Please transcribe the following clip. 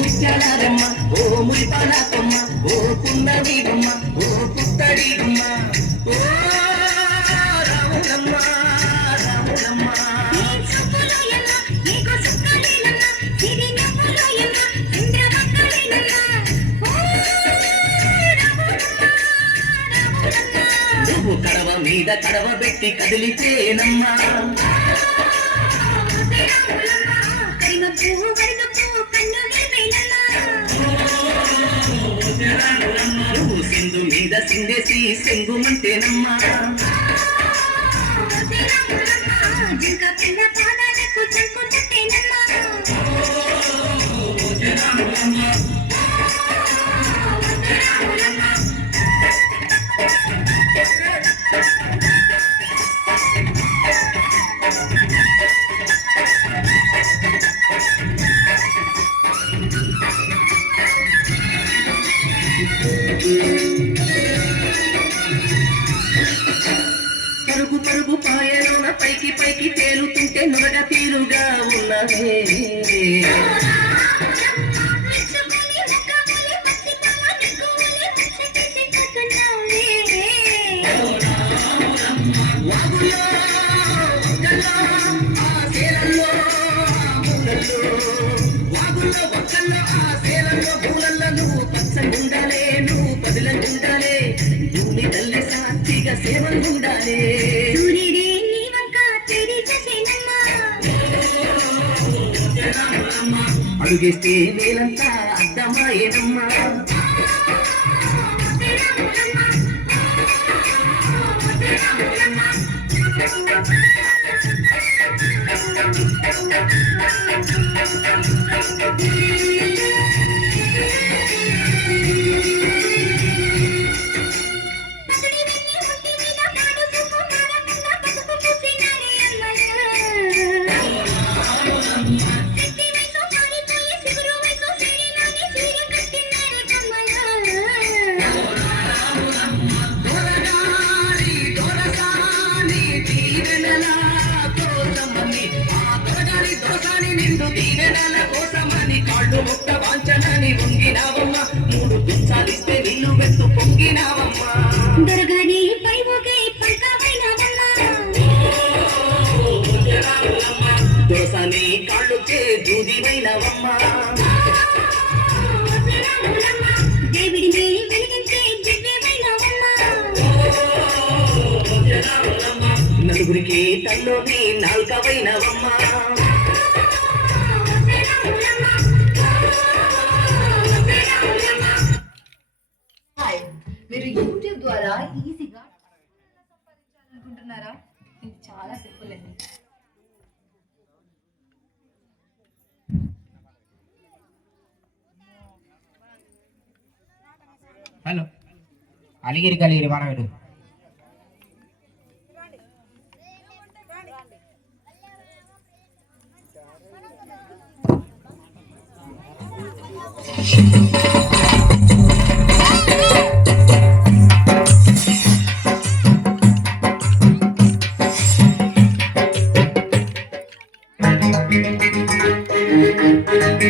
ముత్యాలమ్మ ఓ మురిపాలమ్మ ఓ పున్నవీరమ్మ ఓ పుత్తడిమ్మ ఓ రాములమ్మ రాములమ్మ. నువ్వు కడవ మీద కడవ పెట్టి కదిలితేనమ్మా. నువ్వు సింధు మీద సిందేసి సెంగుమంటేనమ్మా పరుగు పరుగు పాయలోన పైకి పైకి తేలుతుంటే నొరగ తీరుగా ఉన్నదే. వాగులో ఒక్కల్లో, ఆ సేవలుండాలే. అడుగేస్తే నేలంతా అర్థమాయేనమ్మా నలుగురికి తల్లోని నాల్కవైనవమ్మ. మీరు యూట్యూబ్ ద్వారా ఈజీగా సంపాదించాలనుకుంటున్నారా ఇది చాలా సింపుల్ అండి. హలో అలిగిరి కలిగిరి మనవిడు. 嗯。